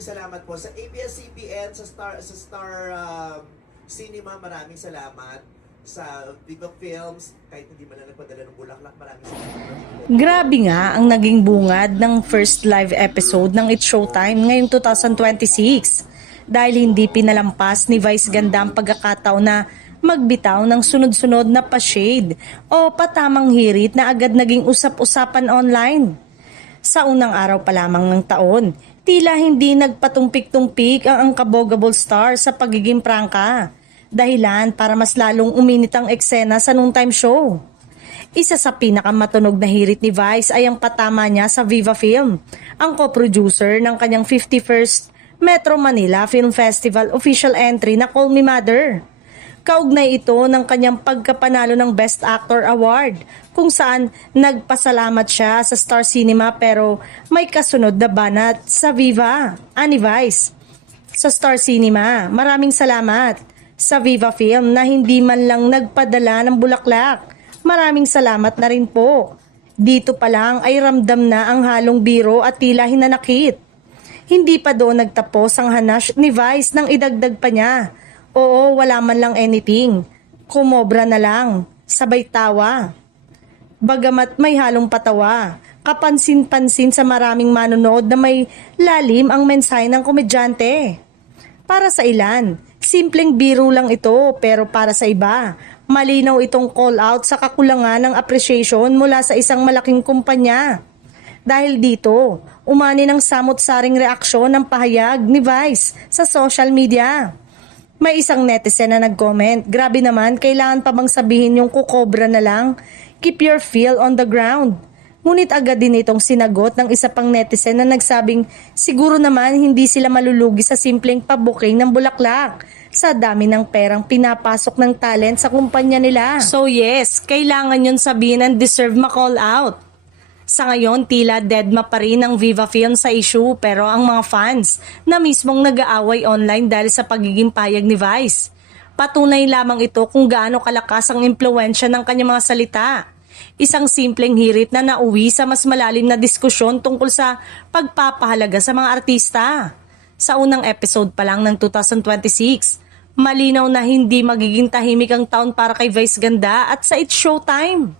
maraming salamat po sa ABS-CBN, sa Star Cinema, maraming salamat. Sa Viva Films, kahit hindi man na nagpadala ng bulaklak, maraming salamat. Grabe nga ang naging bungad ng first live episode ng It's Showtime ngayong 2026 dahil hindi pinalampas ni Vice Ganda ang pagkakataon na magbitaw ng sunod-sunod na pa-shade o patamang hirit na agad naging usap-usapan online. Sa unang araw pa lamang ng taon, tila hindi nagpatumpik-tumpik ang kabogable star sa pagiging prangka. Dahilan para mas lalong uminit ang eksena sa noontime show. Isa sa pinakamatunog na hirit ni Vice ay ang patama niya sa Viva Film, ang co-producer ng kanyang 51st Metro Manila Film Festival official entry na Call Me Mother. Kaugnay ito ng kanyang pagkapanalo ng Best Actor Award, kung saan nagpasalamat siya sa Star Cinema pero may kasunod na banat sa Viva, ani Vice. Sa Star Cinema, maraming salamat. Sa Viva Film na hindi man lang nagpadala ng bulaklak, maraming salamat na rin po. Dito pa lang ay ramdam na ang halong biro at tila hinanakit. Hindi pa doon nagtapos ang hanash ni Vice nang idagdag pa niya. Oo, wala man lang anything. Kumobra na lang. Sabay tawa. Bagamat may halong patawa, kapansin-pansin sa maraming manonood na may lalim ang mensahe ng komedyante. Para sa ilan, simpleng biro lang ito pero para sa iba, malinaw itong call out sa kakulangan ng appreciation mula sa isang malaking kumpanya. Dahil dito, umani ng samot-saring reaksyon ng pahayag ni Vice sa social media. May isang netizen na nag-comment, grabe naman, kailangan pa bang sabihin yung kukobra na lang? Keep your feel on the ground. Ngunit agad din itong sinagot ng isa pang netizen na nagsabing siguro naman hindi sila malulugi sa simpleng pabuking ng bulaklak sa dami ng perang pinapasok ng talent sa kumpanya nila. So yes, kailangan yun sabihin and deserve ma-call out. Sa ngayon, tila deadma pa rin ang Viva Film sa issue pero ang mga fans na mismong nag-aaway online dahil sa pagiging payag ni Vice. Patunay lamang ito kung gaano kalakas ang impluensya ng kanyang mga salita. Isang simpleng hirit na nauwi sa mas malalim na diskusyon tungkol sa pagpapahalaga sa mga artista. Sa unang episode pa lang ng 2026, malinaw na hindi magiging tahimik ang taon para kay Vice Ganda at sa It's Showtime.